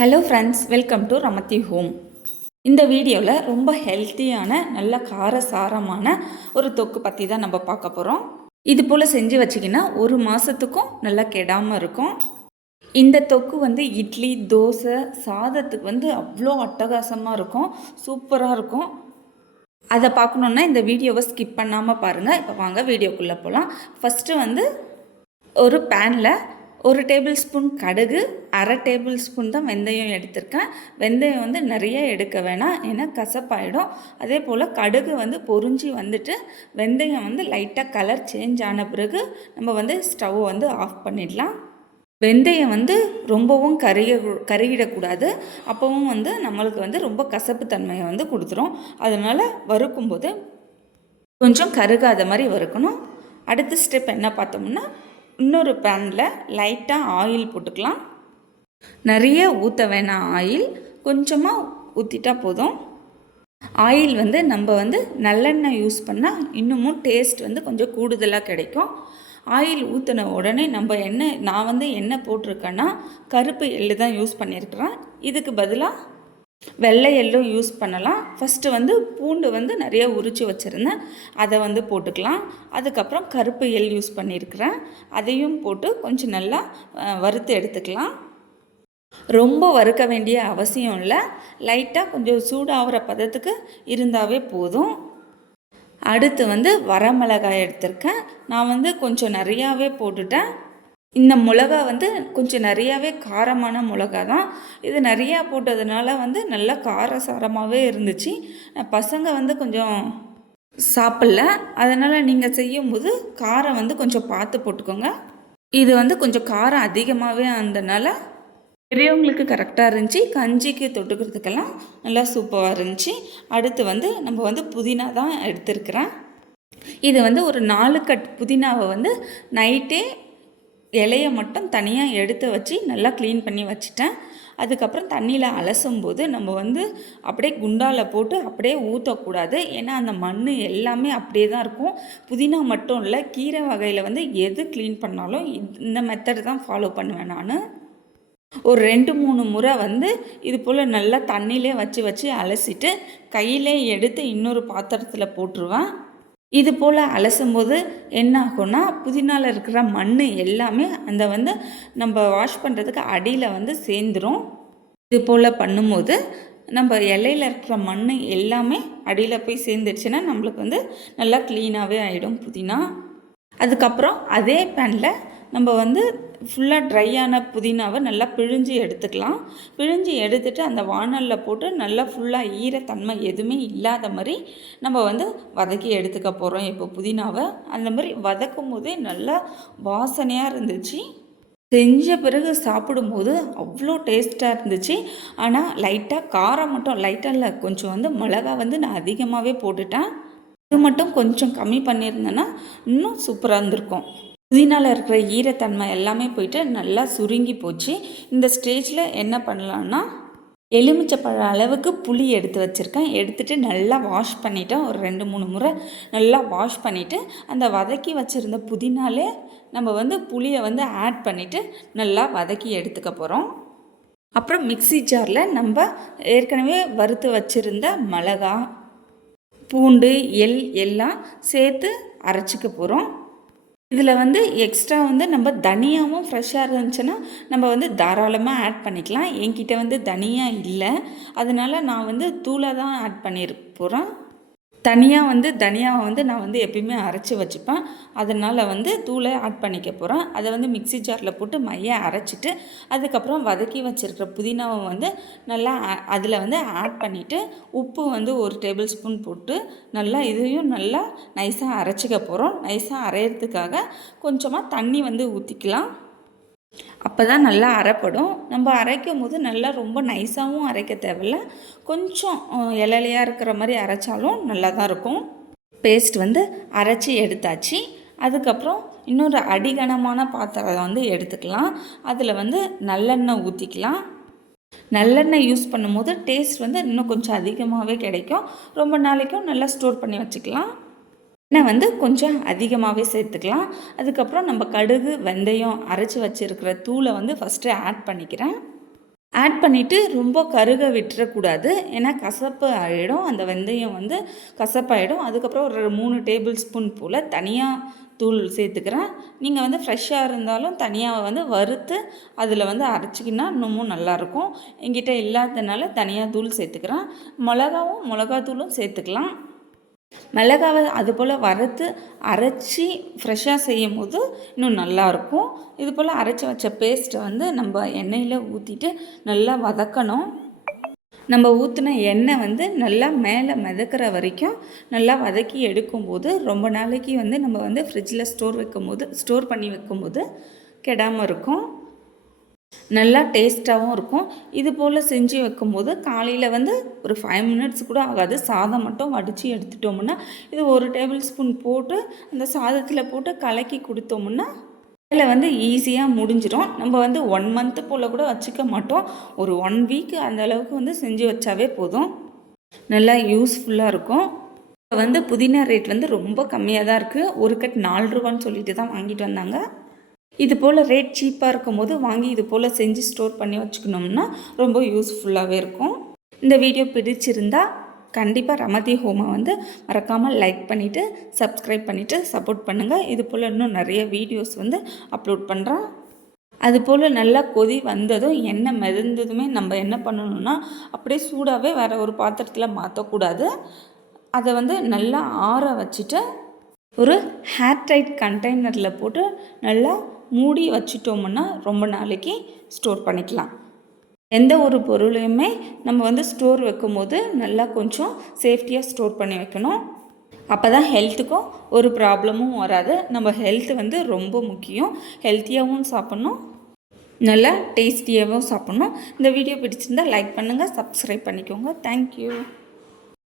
Hello friends, welcome to Ramathi home. இந்த வீடியோவில் ரொம்ப ஹெல்த்தியான நல்ல காரசாரமான ஒரு தொக்கு பற்றி தான் நம்ம பார்க்க போகிறோம். இது போல் செஞ்சு வச்சிங்கன்னா ஒரு மாதத்துக்கும் நல்லா கெடாமல் இருக்கும். இந்த தொக்கு இட்லி, தோசை, சாதத்துக்கு அவ்வளோ அட்டகாசமாக இருக்கும், சூப்பராக இருக்கும். அதை பார்க்கணுன்னா இந்த வீடியோவை ஸ்கிப் பண்ணாமல் பாருங்கள். இப்போ வாங்க வீடியோக்குள்ளே போகலாம். ஃபஸ்ட்டு ஒரு பேனில் 1 டேபிள் ஸ்பூன் கடுகு, 1/2 டேபிள் ஸ்பூன் தான் வெந்தயம் எடுத்திருக்கேன். வெந்தயம் நிறைய எடுக்க வேணாம், ஏன்னா கசப்பாயிடும். அதே போல் கடுகு பொரிஞ்சு வந்துட்டு வெந்தயம் லைட்டாக கலர் சேஞ்ச் ஆன பிறகு நம்ம ஸ்டவ் ஆஃப் பண்ணிடலாம். வெந்தயம் ரொம்பவும் கருகிடக்கூடாது. அப்போவும் நம்மளுக்கு ரொம்ப கசப்பு தன்மையை கொடுத்துரும். அதனால் வறுக்கும்போது கொஞ்சம் கருகாத மாதிரி வறுக்கணும். அடுத்த ஸ்டெப் என்ன பார்த்தோம்னா, இன்னொரு பேனில் லைட்டாக ஆயில் போட்டுக்கலாம். நிறைய ஊற்ற வேணாம், ஆயில் கொஞ்சமாக ஊற்றிட்டா போதும். ஆயில் நம்ம நல்லெண்ணெய் யூஸ் பண்ணால் இன்னமும் டேஸ்ட் கொஞ்சம் கூடுதலாக கிடைக்கும். ஆயில் ஊற்றின உடனே நம்ம நான் எண்ணெய் போட்டிருக்கேன்னா கருப்பு எள்ளு தான் யூஸ் பண்ணியிருக்கிறேன். இதுக்கு பதிலாக வெள்ளை எள்ளும் யூஸ் பண்ணலாம். ஃபஸ்ட்டு பூண்டு நிறையா உரித்து வச்சுருந்தேன், அதை போட்டுக்கலாம். அதுக்கப்புறம் கருப்பு எள் யூஸ் பண்ணியிருக்கிறேன், அதையும் போட்டு கொஞ்சம் நல்லா வறுத்து எடுத்துக்கலாம். ரொம்ப வறுக்க வேண்டிய அவசியம் இல்லை, லைட்டாக கொஞ்சம் சூடாகிற பதத்துக்கு இருந்தாவே போதும். அடுத்து வரமிளகாய் எடுத்திருக்கேன். நான் கொஞ்சம் நிறையாவே போட்டுட்டேன். இந்த மிளகா கொஞ்சம் நிறையாவே காரமான மிளகா தான். இது நிறையா போட்டதுனால நல்லா காரசாரமாகவே இருந்துச்சு. பசங்க கொஞ்சம் சாப்பிடல, அதனால் நீங்கள் செய்யும்போது காரம் கொஞ்சம் பார்த்து போட்டுக்கோங்க. இது கொஞ்சம் காரம் அதிகமாகவே இருந்தனால பெரியவங்களுக்கு கரெக்டாக இருந்துச்சு. கஞ்சிக்கு தொட்டுக்கிறதுக்கெல்லாம் நல்லா சூப்பராக இருந்துச்சு. அடுத்து நம்ம புதினா தான் எடுத்துருக்கிறேன். இது ஒரு 4 கட் புதினாவை நைட்டே இலையை மட்டும் தனியாக எடுத்து வச்சு நல்லா க்ளீன் பண்ணி வச்சுட்டேன். அதுக்கப்புறம் தண்ணியில் அலசும்போது நம்ம அப்படியே குண்டாவில் போட்டு அப்படியே ஊற்றக்கூடாது, ஏன்னா அந்த மண் எல்லாமே அப்படியே தான் இருக்கும். புதினா மட்டும் இல்லை, கீரை வகையில் எது க்ளீன் பண்ணாலும் இந்த மெத்தட் தான் ஃபாலோ பண்ணுவேன் நான். ஒரு 2-3 முறை இது போல் நல்லா தண்ணியிலே வச்சு அலசிட்டு கையிலே எடுத்து இன்னொரு பாத்திரத்தில் போட்டுருவேன். இது போல் அலசும்போது என்ன ஆகும்னா, புதினாவில் இருக்கிற மண் எல்லாமே அந்த நம்ம வாஷ் பண்ணுறதுக்கு அடியில் சேர்ந்துடும். இது போல் பண்ணும்போது நம்ம இலையில் இருக்கிற மண் எல்லாமே அடியில் போய் சேர்ந்துருச்சுன்னா நம்மளுக்கு நல்லா க்ளீனாகவே ஆகிடும் புதினா. அதுக்கப்புறம் அதே பேனில் நம்ம ஃபுல்லாக ட்ரையான புதினாவை நல்லா பிழிஞ்சு எடுத்துக்கலாம். பிழிஞ்சு எடுத்துகிட்டு அந்த வானலில் போட்டு நல்லா ஃபுல்லாக ஈரத்தன்மை எதுவுமே இல்லாத மாதிரி நம்ம வதக்கி எடுத்துக்க போகிறோம். இப்போ புதினாவை அந்த மாதிரி வதக்கும் போதே நல்லா வாசனையாக இருந்துச்சு. செஞ்ச பிறகு சாப்பிடும்போது அவ்வளோ டேஸ்ட்டாக இருந்துச்சு. ஆனால் லைட்டாக காரம் மட்டும் லைட்டாக இல்லை, கொஞ்சம் மிளகா நான் அதிகமாகவே போட்டுட்டேன். அது மட்டும் கொஞ்சம் கம்மி பண்ணியிருந்தேன்னா இன்னும் சூப்பராக இருந்திருக்கும். புதினாவில் இருக்கிற ஈரத்தன்மை எல்லாமே போயிட்டு நல்லா சுருங்கி போச்சு. இந்த ஸ்டேஜில் என்ன பண்ணலான்னா, எலுமிச்சப்பழ அளவுக்கு புளி எடுத்து வச்சுருக்கேன். எடுத்துகிட்டு நல்லா வாஷ் பண்ணிவிட்டேன். ஒரு 2-3 முறை நல்லா வாஷ் பண்ணிவிட்டு அந்த வதக்கி வச்சுருந்த புதினாலே நம்ம புளியை ஆட் பண்ணிவிட்டு நல்லா வதக்கி எடுத்துக்க போகிறோம். அப்புறம் மிக்ஸி ஜாரில் நம்ம ஏற்கனவே வறுத்து வச்சுருந்த மிளகா, பூண்டு, எள் எல்லாம் சேர்த்து அரைச்சிக்க போகிறோம். இதில் எக்ஸ்ட்ரா நம்ம தனியாவும் ஃப்ரெஷ்ஷாக இருந்துச்சுன்னா நம்ம தாராளமாக ஆட் பண்ணிக்கலாம். என்கிட்ட தனியா இல்லை, அதனால் நான் தூளை தான் ஆட் பண்ணியிருக்க போகிறேன். தனியாக தனியாவை நான் எப்பயுமே அரைச்சி வச்சுப்பேன். அதனால் தூளை ஆட் பண்ணிக்க போகிறேன். அதை மிக்ஸி ஜாரில் போட்டு மைய அரைச்சிட்டு அதுக்கப்புறம் வதக்கி வச்சுருக்கிற புதினாவை நல்லா அதில் ஆட் பண்ணிவிட்டு உப்பு 1 டேபிள் ஸ்பூன் போட்டு நல்லா இதையும் நல்லா நைஸாக அரைச்சிக்க போகிறோம். நைஸாக அரைகிறதுக்காக கொஞ்சமாக தண்ணி ஊற்றிக்கலாம். அப்போ தான் நல்லா அரைப்படும். நம்ம அரைக்கும் போது நல்லா ரொம்ப நைஸாகவும் அரைக்க தேவையில்ல, கொஞ்சம் இலையாக இருக்கிற மாதிரி அரைச்சாலும் நல்லா தான் இருக்கும். பேஸ்ட் அரைச்சி எடுத்தாச்சு. அதுக்கப்புறம் இன்னொரு அடிகனமான பாத்திரம் எடுத்துக்கலாம். அதில் நல்லெண்ணெய் ஊற்றிக்கலாம். நல்லெண்ணெய் யூஸ் பண்ணும்போது டேஸ்ட் இன்னும் கொஞ்சம் அதிகமாகவே கிடைக்கும். ரொம்ப நாளைக்கும் நல்லா ஸ்டோர் பண்ணி வச்சுக்கலாம். எண்ணெய் கொஞ்சம் அதிகமாகவே சேர்த்துக்கலாம். அதுக்கப்புறம் நம்ம கடுகு, வெந்தயம் அரைச்சி வச்சுருக்கிற தூளை ஃபஸ்ட்டு ஆட் பண்ணிக்கிறேன். ஆட் பண்ணிவிட்டு ரொம்ப கருக விட்டுறக்கூடாது, ஏன்னா கசப்பு ஆகிடும். அந்த வெந்தயம் வந்து கசப்பாயிடும். அதுக்கப்புறம் ஒரு 3 டேபிள் ஸ்பூன் போல் தனியாக தூள் சேர்த்துக்கிறேன். நீங்கள் வந்து ஃப்ரெஷ்ஷாக இருந்தாலும் தனியாக வந்து வறுத்து அதில் வந்து அரைச்சிக்கின்னா இன்னமும் நல்லாயிருக்கும். என்கிட்ட இல்லாததுனால தனியாக தூள் சேர்த்துக்கிறேன். மிளகாத்தூளும் சேர்த்துக்கலாம். மிளகாவை அதுபோல் வறுத்து அரைச்சி ஃப்ரெஷ்ஷாக செய்யும் போது இன்னும் நல்லாயிருக்கும். இது போல் அரைச்சி வச்ச பேஸ்ட்டை வந்து நம்ம எண்ணெயில் ஊற்றிட்டு நல்லா வதக்கணும். நம்ம ஊற்றின எண்ணெய் வந்து நல்லா மேலே மிதக்கிற வரைக்கும் நல்லா வதக்கி எடுக்கும்போது ரொம்ப நாளைக்கு வந்து நம்ம வந்து ஃப்ரிட்ஜில் ஸ்டோர் பண்ணி வைக்கும்போது கெடாமல் இருக்கும். நல்லா டேஸ்ட்டாகவும் இருக்கும். இது போல் செஞ்சு வைக்கும்போது காலையில் வந்து ஒரு 5 மினிட்ஸ் கூட ஆகாது. சாதம் மட்டும் வடித்து எடுத்துட்டோம்னா இது 1 டேபிள் ஸ்பூன் போட்டு அந்த சாதத்தில் போட்டு கலக்கி கொடுத்தோம்னா வேலை வந்து ஈஸியாக முடிஞ்சிடும். நம்ம வந்து 1 மந்த்து போல் கூட வச்சுக்க மாட்டோம். ஒரு 1 வீக் அந்த அளவுக்கு வந்து செஞ்சு வச்சாவே போதும். நல்லா யூஸ்ஃபுல்லாக இருக்கும். இப்போ வந்து புதினா ரேட் வந்து ரொம்ப கம்மியாக தான் இருக்குது. ஒரு கட் 4 ரூபான்னு சொல்லிட்டு தான் வாங்கிட்டு வந்தாங்க. இது போல் ரேட் சீப்பாக இருக்கும் போது வாங்கி இது போல் செஞ்சு ஸ்டோர் பண்ணி வச்சுக்கணும்னா ரொம்ப யூஸ்ஃபுல்லாகவே இருக்கும். இந்த வீடியோ பிடிச்சிருந்தா கண்டிப்பாக ரமதி ஹோமை வந்து மறக்காமல் லைக் பண்ணிவிட்டு சப்ஸ்கிரைப் பண்ணிவிட்டு சப்போர்ட் பண்ணுங்கள். இது போல் இன்னும் நிறைய வீடியோஸ் வந்து அப்லோட் பண்ணுறேன். அதுபோல் நல்லா கொதி வந்ததும் எண்ணெய் மிதந்ததுமே நம்ம என்ன பண்ணணும்னா அப்படியே சூடாகவே வேறு ஒரு பாத்திரத்தில் மாற்றக்கூடாது. அதை வந்து நல்லா ஆற வச்சுட்டு ஒரு ஏர்டைட் கண்டெய்னரில் போட்டு நல்லா மூடி வச்சிட்டோம்னா ரொம்ப நாளைக்கு ஸ்டோர் பண்ணிக்கலாம். எந்த ஒரு பொருளையுமே நம்ம வந்து ஸ்டோர் வைக்கும் போது நல்லா கொஞ்சம் சேஃப்டியாக ஸ்டோர் பண்ணி வைக்கணும். அப்போ தான் ஹெல்த்துக்கும் ஒரு ப்ராப்ளமும் வராது. நம்ம ஹெல்த்து வந்து ரொம்ப முக்கியம். ஹெல்த்தியாகவும் சாப்பிட்ணும், நல்லா டேஸ்டியாகவும் சாப்பிட்ணும். இந்த வீடியோ பிடிச்சிருந்தால் லைக் பண்ணுங்கள், சப்ஸ்கிரைப் பண்ணிக்கோங்க. தேங்க்யூ.